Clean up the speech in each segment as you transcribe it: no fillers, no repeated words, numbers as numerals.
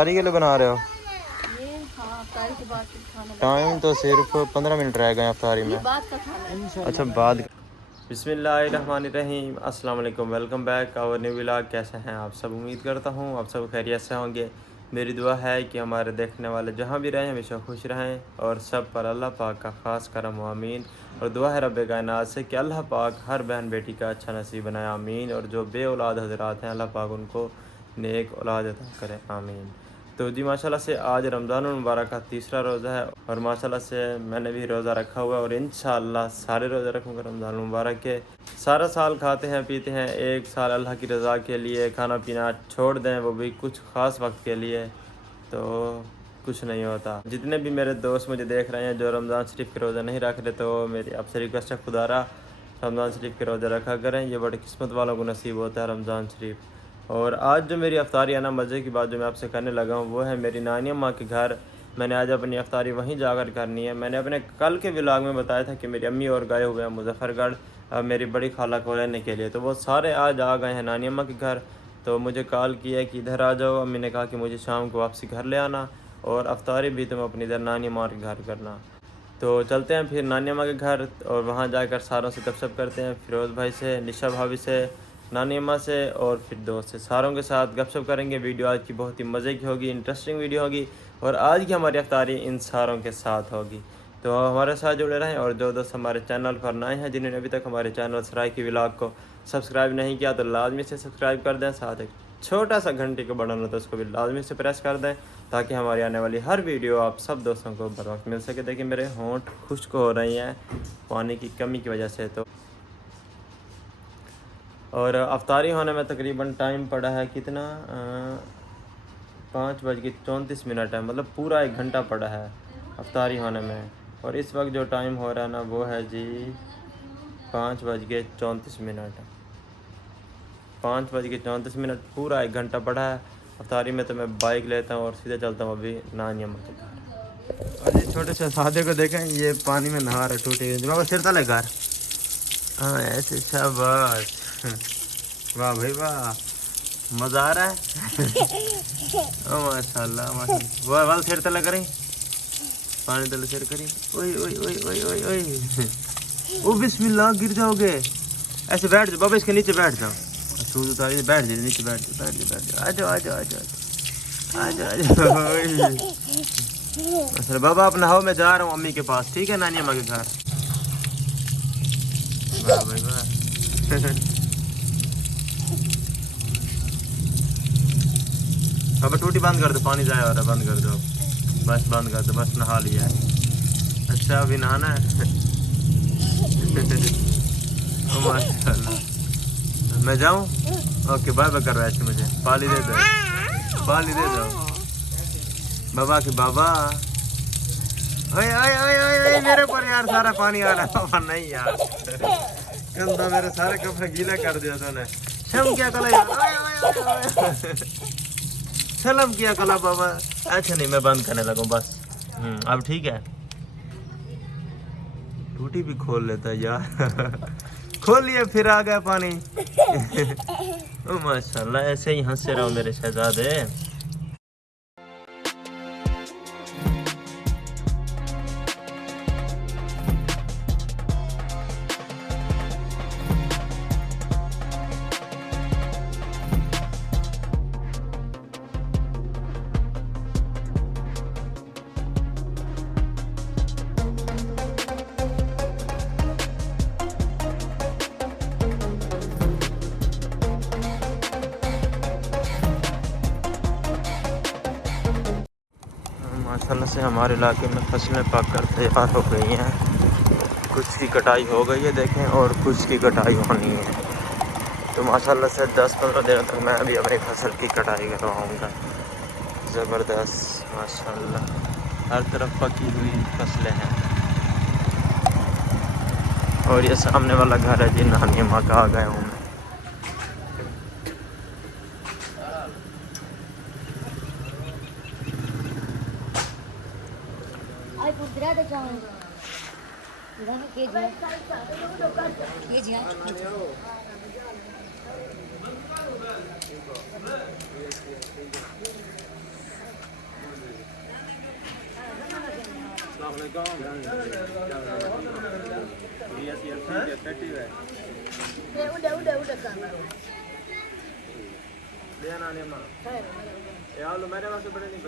सारी के लिए बना रहे हो? ये हाँ, अफ्तारी के बाद फिर खाना टाइम तो सिर्फ 15 मिनट रह गए अफ्तारी में। बाद का खाना। अच्छा बाद। बिस्मिल्लाहिर्रहमानिर्रहीम, अस्सलाम वालेकुम, welcome back our new vlog. कैसे हैं आप सब? उम्मीद करता हूँ आप सब खैरियत से होंगे। मेरी दुआ है कि हमारे देखने वाले जहाँ भी रहें हमेशा खुश रहें और सब पर अल्लाह पाक का ख़ास करम आमीन। और दुआ है रब्बे कायनात से कि अल्लाह पाक हर बहन बेटी का अच्छा नसीब बनाए आमीन। और जो बे औलाद हजरात हैं अल्लाह पाक उनको नेक औलाद अता करे आमीन। तो जी माशाल्लाह से आज रमज़ान मुबारक का तीसरा रोज़ा है और माशाल्लाह से मैंने भी रोज़ा रखा हुआ है और इंशाअल्लाह सारे रोज़े रखूँगा रमज़ान मुबारक के। सारा साल खाते हैं पीते हैं, एक साल अल्लाह की रज़ा के लिए खाना पीना छोड़ दें, वो भी कुछ ख़ास वक्त के लिए, तो कुछ नहीं होता। जितने भी मेरे दोस्त मुझे देख रहे हैं जो रमज़ान शरीफ के रोज़े नहीं रख रहे, तो मेरी आपसे रिक्वेस्ट है खुदारा रमज़ान शरीफ के रोज़े रखा करें। ये बड़ी किस्मत वालों को नसीब होता है रमज़ान शरीफ। और आज जो मेरी अफ्तारी है ना, मज़े की बात जो मैं आपसे करने लगा हूँ वो है मेरी नानी अम्मा के घर। मैंने आज अपनी अफ्तारी वहीं जाकर करनी है। मैंने अपने कल के व्लॉग में बताया था कि मेरी अम्मी और गए हुए हैं मुजफ्फरगढ़ मेरी बड़ी खाला को लेने के लिए, तो वो सारे आज आ गए हैं नानी अम्मा के घर। तो मुझे कॉल किया कि इधर आ जाओ। अम्मी ने कहा कि मुझे शाम को वापसी घर ले आना और अफ्तारी भी तुम अपनी इधर नानी अम्मा के घर करना। तो चलते हैं फिर नानी अम्मा के घर और वहाँ जाकर सारों से गपशप करते हैं, फिरोज़ भाई से, निशा भाभी से, नानी अम्मा से और फिर दोस्त से, सारों के साथ गपशप करेंगे। वीडियो आज की बहुत ही मज़े की होगी, इंटरेस्टिंग वीडियो होगी और आज की हमारी अफ्तारी इन सारों के साथ होगी। तो हमारे साथ जुड़े रहें। और जो दोस्त हमारे चैनल पर नए हैं, जिन्होंने अभी तक हमारे चैनल सराय की व्लॉग को सब्सक्राइब नहीं किया, तो लाजमी से सब्सक्राइब कर दें। साथ एक छोटा सा घंटी का बटन होता है उसको भी लाजमी से प्रेस कर दें ताकि हमारी आने वाली हर वीडियो आप सब दोस्तों को बर वक्त मिल सके। देखिए मेरे होंठ खुश्क हो रही हैं पानी की कमी की वजह से। तो और अफ्तारी होने में तकरीबन टाइम पड़ा है कितना, 5:34 है, मतलब पूरा 1 घंटा पड़ा है अफ्तारी होने में। और इस वक्त जो टाइम हो रहा है ना वो है जी 5:34। 5:34, पूरा 1 घंटा पड़ा है अफ्तारी में। तो मैं बाइक लेता हूँ और सीधे चलता हूँ अभी नानी अम्मा के घर। अरे छोटे से सादे को देखें, ये पानी में नहा रहा, टूटे बाबा सिरता ले घर। हाँ ऐसे शाबाश, वाह भाई वाह, मज़ा आ रहा है। ओ माशाल्लाह माशाल्लाह, वाह वाल सिर तला करें, पानी तले सिर करें। ओए ओए ओए ओए ओए ओए, ओ बिस्मिल्लाह, गिर जाओगे। ऐसे बैठ जाओ बाबा, इसके नीचे बैठ जाओ। सूज उतारिए, बैठ जाओ नीचे, बैठ जाओ बैठ जाओ बैठ जाओ, आ जाओ आ जाओ आ जाओ आ जाओ आ जाओ। अच्छा बाबा आप नहाओ, मैं जा रहा हूँ अम्मी के पास, ठीक है, नानी अम्मा के घर। वाह भाई वाह। अब टूटी बंद कर दो, पानी जाया हो रहा है, बंद कर दो, बस बंद कर दो, बस नहा लिया है। अच्छा अभी नहाना है। ओ माशाल्लाह, मैं जाऊँ? ओके बाय बाय कर रहा है मुझे, पाली दे दो, पाली दे दो बाबा के बाबा। ओए ओए ओए ओए मेरे पर यार सारा पानी आ रहा है। नहीं यार, गंदा, मेरे सारे कपड़े गीला कर दिया तूने। शर्म क्या कला यार, ओए ओए ओए सलाम किया कला बाबा। अच्छा नहीं, मैं बंद करने लगा बस। अब ठीक है। टूटी भी खोल लेता है यार। खोल लिया फिर आ गया पानी। ओ माशाल्लाह, ऐसे ही हंसते रहो मेरे शहजादे। माशाल्लाह से हमारे इलाके में फसलें पक कर तैयार हो गई हैं। कुछ की कटाई हो गई है देखें, और कुछ की कटाई होनी है। तो माशाल्लाह से 10-15 दिन तक मैं अभी अपनी फसल की कटाई करवाऊँगा। ज़बरदस्त माशाल्लाह, हर तरफ पकी हुई फसलें हैं। और ये सामने वाला घर है जी नानी अम्मा का, आ गया हूँ मैं। udah kan. मेरे पास बड़े नहीं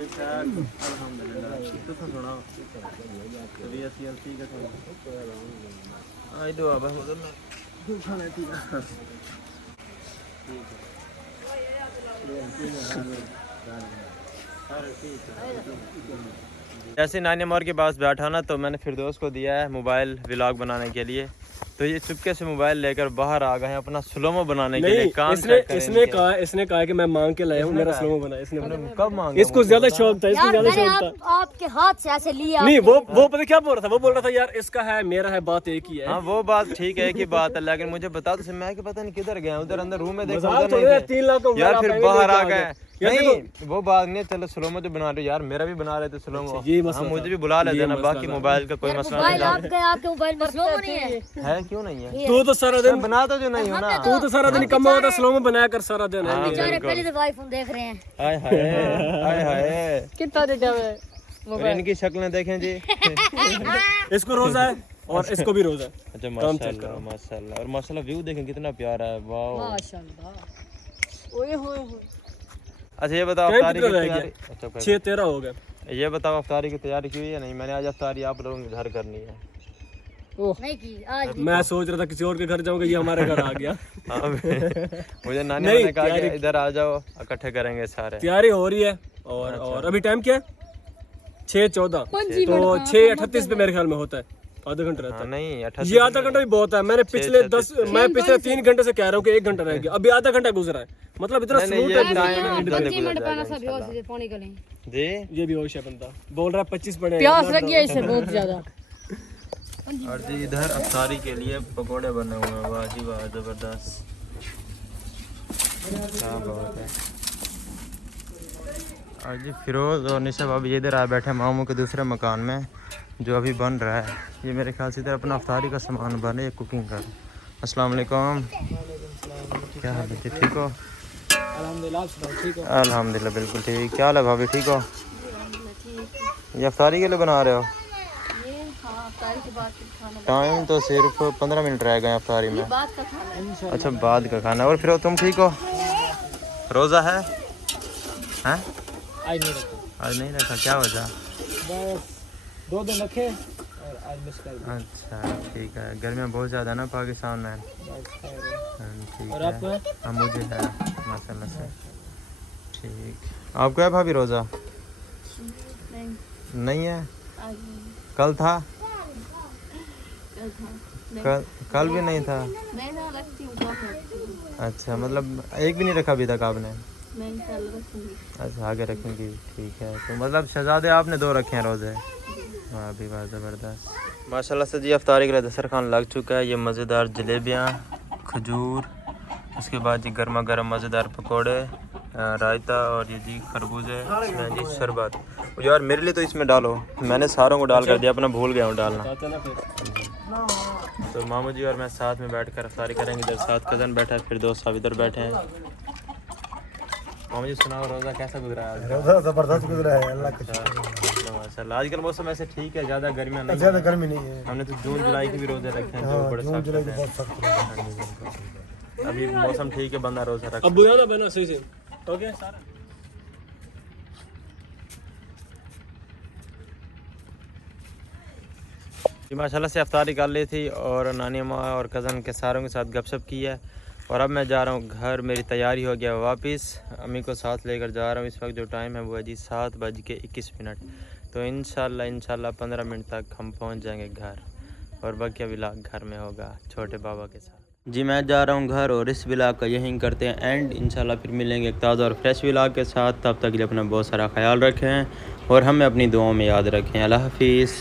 अच्छा अल्हम्दुलिल्लाह तो सुना ठीक है आई दुआ बस उधर ना खाने थी जैसे नानी मोर के पास बैठा ना तो मैंने फिरदौस को दिया है मोबाइल व्लॉग बनाने के लिए, तो ये चुपके से मोबाइल लेकर बाहर आ गए हैं अपना स्लोमो बनाने के लिए। काम इसने कहा कि मैं मांग के लाया हूँ मेरा स्लोमो बना। इसने कब मांगा? इसको ज्यादा शौक था, इसको ज्यादा शौक था। आपके हाथ से ऐसे लिया नहीं वो पता क्या बोल रहा था, वो बोल रहा था यार इसका है मेरा है बात एक ही है। हाँ वो बात ठीक है, एक ही बात है, लेकिन मुझे बता तो मैं कि पता नहीं किधर गया, उधर अंदर रूम में देखा उधर नहीं थे। 3 लाख यार फिर बाहर आ गए। नहीं वो बात नहीं, चलो स्लोमो जो बना रहे हो यार, मेरा भी बना रहे थे स्लोमो, ये मसला मुझे भी बुला लेते ना, बाकी मोबाइल का कोई मसला नहीं आपके मोबाइल में स्लोमो नहीं है। क्यों नहीं है? तू तो सारा दिन बनाता जो नहीं हो ना, तू तो सारा दिन कमा होता स्लोमो बनाया कर सारा दिन। बेचारे पहली दफा आईफोन देख रहे हैं। हाय हाय हाय कितना दे जावे और इनकी शक्लें देखें जी। इसको रोजा है और इसको भी रोजा है। अच्छा माशाल्लाह माशाल्लाह, और माशाल्लाह व्यू देखें कितना प्यारा है, वाह माशाल्लाह। ओए होए होए। अच्छा ये बताओ अफ्तारी की तैयारी? 6-13 हो गए। ये बताओ अफ्तारी की तैयारी की हुई है? नहीं मैंने आज अफ्तारी आप लोगों के घर करनी है। नहीं की आज। मैं सोच रहा था किसी और के घर जाऊंगा, ये हमारे घर आ गया। हाँ, मुझे नानी ने कहा कि इधर आ जाओ इकट्ठे करेंगे सारे। तैयारी हो रही है और अभी टाइम क्या है? 6:14 तो 6:38 पे मेरे ख्याल में होता है, आधा घंटा रहता है। नहीं 38 ये आधा घंटा भी बहुत है। मैं पिछले 3 घंटे से कह रहा हूँ कि 1 घंटा रह गया, अभी आधा घंटा गुजरा है, मतलब इतना स्मूथ है। जी ये भी होश है बंदा, बोल रहा है 25 पड़े प्यास लगी है इसे बहुत ज्यादा। और जी इधर अफ्तारी के लिए पकोड़े बने हुए हैं, वाह जी वाह जबरदस्त, क्या बात है। और जी फिरोज और निशा भाभी इधर आ बैठे मामू के दूसरे मकान में जो अभी बन रहा है। ये मेरे ख्याल से इधर अपना अफ्तारी का सामान बने, कुकिंग कर। अस्सलाम वालेकुम, क्या हाल है? ठीक हो? अल्हम्दुलिल्लाह बिल्कुल ठीक। क्या हाल है भाभी, ठीक हो? ये अफ्तारी के लिए बना रहे हो? टाइम तो सिर्फ 15 मिनट रह गए अफ्तारी में। अच्छा बाद का खाना। और फिर तुम ठीक हो? रोज़ा है? हैं? आज नहीं रखा, क्या वजह? 2 दिन रखे और आज मिस कर दिया। अच्छा ठीक है, गर्मियाँ बहुत ज़्यादा ना पाकिस्तान में। ठीक और है। आपको? हाँ मुझे है माशाल्लाह से। ठीक, आपको है भाभी रोज़ा? नहीं है, कल था? कल भी नहीं था? अच्छा मतलब एक भी नहीं रखा अभी तक आपने? अच्छा आगे रखेंगी, ठीक है। तो मतलब शहजादे आपने 2 रखे हैं रोज़े? हाँ अभी बात ज़बरदस्त माशाल्लाह से जी। अफ्तारी के लिए दस्तरखान लग चुका है। ये मज़ेदार जलेबियाँ, खजूर, उसके बाद जी गर्मा गर्म मज़ेदार पकोड़े, रायता और ये जी खरबूजे, जी शरबत। यार मेरे लिए तो इसमें डालो, मैंने सारों को डाल कर दिया, अपना भूल गया हूँ डालना। तो मामू जी और मैं साथ में बैठकर अफ्तारी करेंगे। इधर साथ कज़न बैठा है, फिर दोस्त साहब इधर बैठे हैं। मामू जी सुनाओ रोज़ा कैसा गुजरा है? रोज़ा ज़बरदस्त गुजरा है अल्लाह का। माशाल्लाह आजकल मौसम ऐसे ठीक है, ज़्यादा गर्मियाँ नहीं, ज़्यादा गर्मी नहीं है। हमने तो जून जुलाई के भी रोज़े रखे हैं जो बड़े जून जुलाई के बहुत सख्त है। अभी मौसम ठीक है, बंदा रोज़ा रख। अब बुलाना बना सही से ओके। माशाल्लाह से अफ्तारी कर ली थी और नानी माँ और कज़न के सारों के साथ गपशप की है। और अब मैं जा रहा हूँ घर, मेरी तैयारी हो गया वापस, अम्मी को साथ लेकर जा रहा हूँ। इस वक्त जो टाइम है वो है जी 7:21। तो इंशाल्लाह 15 मिनट तक हम पहुँच जाएंगे घर, और बाकी व्लॉग घर में होगा छोटे बाबा के साथ। जी मैं जा रहा हूँ घर और इस व्लॉग का यहीं करते हैं एंड। इंशाल्लाह फिर मिलेंगे एक ताज़ा और फ्रेश व्लॉग के साथ। तब तक के लिए अपना बहुत सारा ख्याल रखें और हमें अपनी दुआओं में याद रखें। अल्लाह हाफिज़।